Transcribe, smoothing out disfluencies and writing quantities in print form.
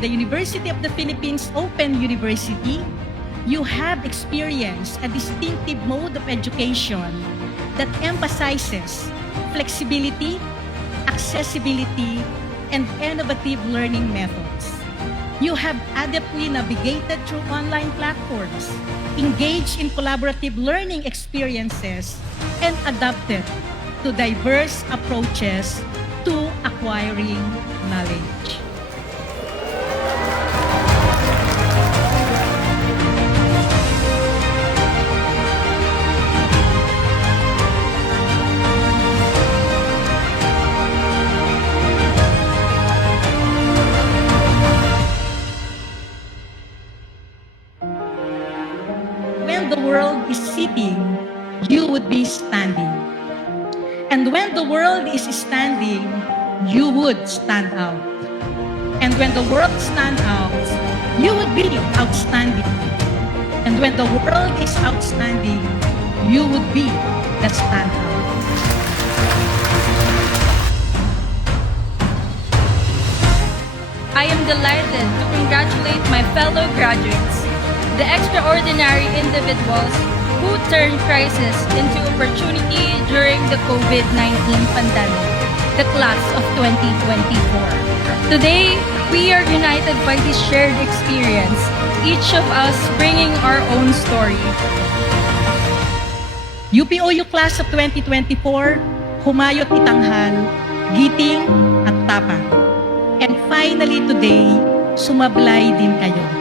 the University of the Philippines Open University, you have experienced a distinctive mode of education that emphasizes flexibility, accessibility, and innovative learning methods. You have adeptly navigated through online platforms, engaged in collaborative learning experiences, and adapted to diverse approaches to acquiring knowledge. When the world is sitting, you would be standing. And when the world is standing, you would stand out. And when the world stands out, you would be outstanding. And when the world is outstanding, you would be the standout. I am delighted to congratulate my fellow graduates, the extraordinary individuals who turned crisis into opportunity during the COVID-19 pandemic, the class of 2024. Today, we are united by this shared experience, each of us bringing our own story. UPOU class of 2024, humayot itanghal, giting at tapang. And finally today, sumablay din kayo.